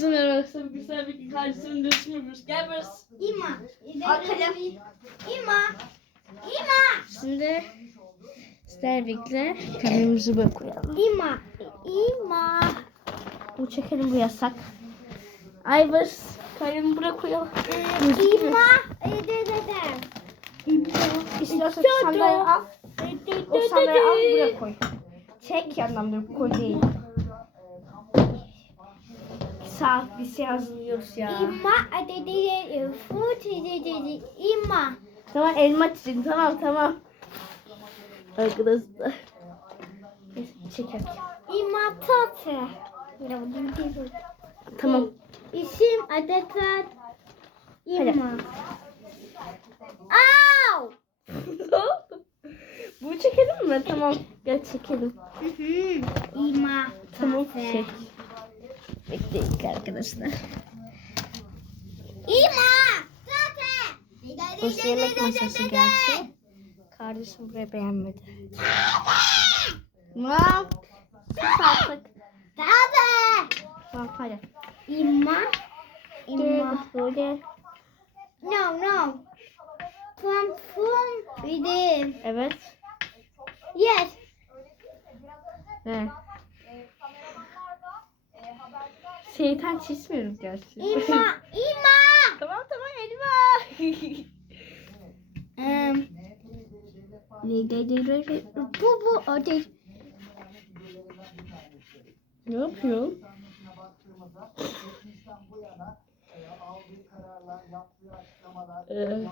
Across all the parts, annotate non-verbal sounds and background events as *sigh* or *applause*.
Herkese merhaba arkadaşlar. Bugün birlikte kardeşimin dönüşümü yapıyoruz. Gel Barış. İma. Arkaya. İma. İma. Şimdi birlikte kalemimizi böyle koyalım. İma. İma. Bu çekelim bu yasak. Ay Barış kalemi buraya koyalım. İma. Ededede. İstiyorsan sandalye al. O sandalye al buraya koy. Çek yandan dur koy değil. Saat bir şey hazırlıyoruz ya. İma. Ededede. Fut ededede. İma. Tamam elma çiçeği tamam tamam. Arkadaşlar. Çeker. İma tatı. Tamam. İsim adetat. Hadi. İma. Au. *laughs* Bu çekelim mi? Tamam. Gel çekelim. Hı hı. İma. Tamam. Çek. Bekleyin arkadaşlar. İma. Burası yemek masası gelsin. Kardeşim burayı beğenmedi. Yap? Sus artık. Hadi. İma. İma. böyle. No, no. Pum pum within. Evet. Yes. Ne? Şeytan çizmiyorum gerçi. İma. *laughs* İma. tamam tamam elma. Um, *laughs* bu bu değil. ne yapıyor? *laughs* Ee,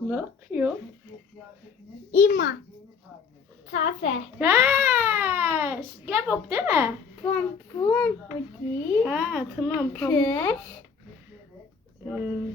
ne yapıyor? İma. Kafe. Ha, gel bak değil mi? Pum pum within. Ha tamam tamam. Kış. Ee,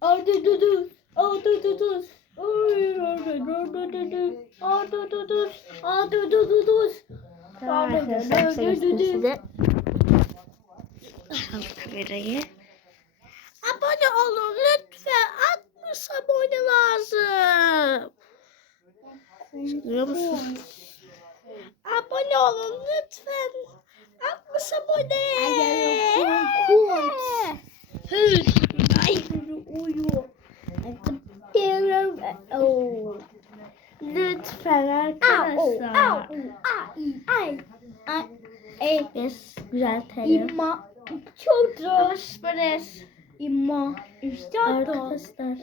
Orada duduz. Orada duduz. Orada duduz. Orada duduz. Tamam arkadaşlar size kamerayı. Abone olun lütfen. 60 abone lazım. Görüyor musun? Abone olun lütfen. 60 abone. Hı. Oh. Lütfen arkadaşlar. Yes, güzel telefon. İma. Çok zor. İma. İşte Arkadaşlar.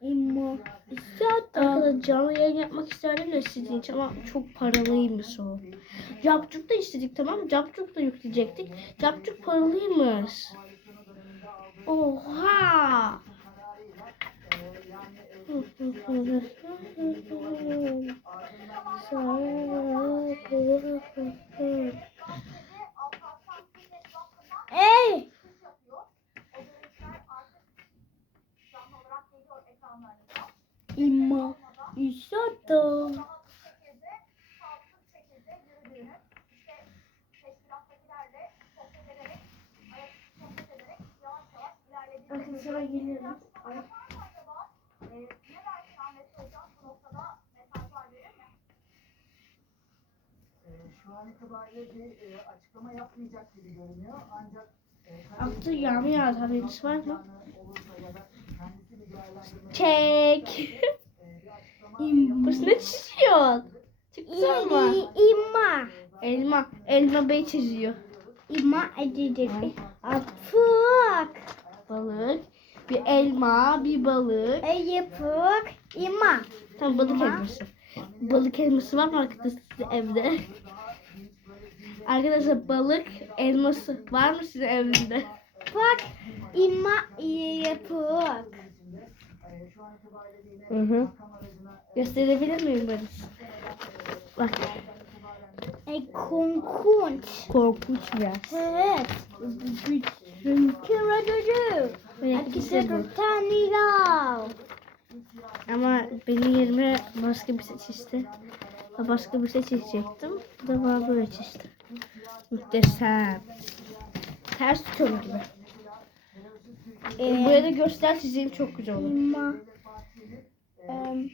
İma. İşte Arkadaşlar canlı yayın yapmak isterdim de sizin için ama çok paralıymış o. Capcuk da istedik tamam mı? Capcuk da yükleyecektik. Capcuk paralıymış. Oha! Ey! İma. İşte Arkadaşlar geliyorum. Ee, şu an itibariyle bir e, açıklama yapmayacak gibi görünüyor. Ancak e, Altı yağmur yağdı haberiniz var mı? Çek. Burası ne çiziyor? Çok güzel ama. İma. Elma. Elma bey çiziyor. İma edildi. Afuk. Balık. Bir elma, bir balık. Eyüpuk. İma. Tamam balık elması. Balık elması var mı arkadaşlar evde? *laughs* Arkadaşlar balık elması var mı sizin evinde? Bak. İma yapık. de yine Hı hı. Gösterebilir miyim Barış? Bak E, korkunç. korkunç biraz. Evet. Çünkü radyocu. Benimkisi bu. tanıyor. Ama benim yerime başka bir. Ben Başka bir çizecektim. Bu da bana böyle çizdi. Muhteşem. Ters tutuyorum gibi. Ee, Buraya da göster çizeyim çok güzel olur. Em,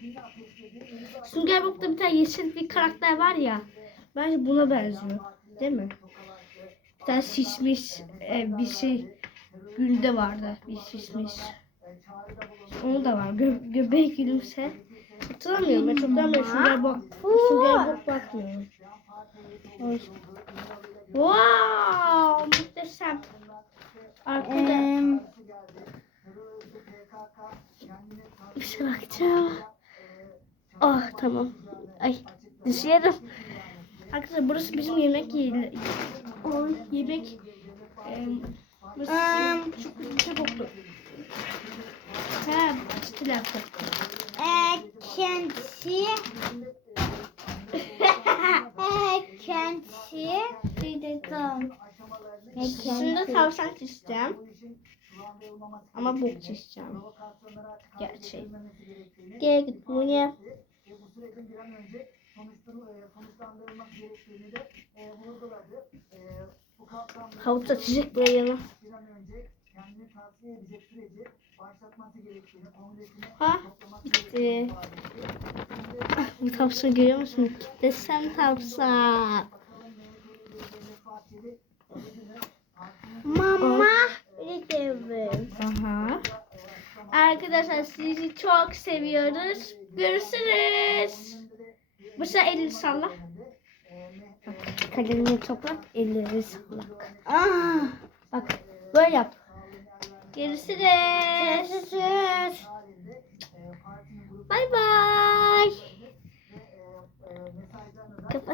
Sünger Bob'da bir tane yeşil bir karakter var ya. Bence buna benziyor. Değil mi? Tane şişmiş e, bir şey gülde vardı. Bir şişmiş. Onu da var. Gö göbeği gülümse. Hatırlamıyorum. Ben çoktan beri Sünger Bob, Sünger Bob bakmıyorum. Wow! Muhteşem. Arkada em, bir şey bakacağım. Ah tamam. Ay düşüyorum. Arkadaşlar burası bizim yemek yeri. O yemek. Em. çok kötü koktu. Ha, işte laptop. e, kendisi. *laughs* e, kendisi. E, Şimdi tavşan çizeceğim. Ama bok çizeceğim. Gerçek. Gel git bu sonuçtur, e, gerektiğini de e, vurguladı. E, bu kapsamda Havuç atacak buraya yana. bir an önce kendini tavsiye edecek süreci başlatması gerektiğini, kongresine Ha? toplaması Bitti. gerektiğini ifade etti. Bu tavşanı görüyor musun? Desem tavşan. Mama. Aha. Arkadaşlar sizi çok seviyoruz. Görüşürüz. Bu sefer elini salla. Bak kalemini topla, ellerini salla. Ah. Bak böyle yap. Görüşürüz. Görüşürüz. Bay bay.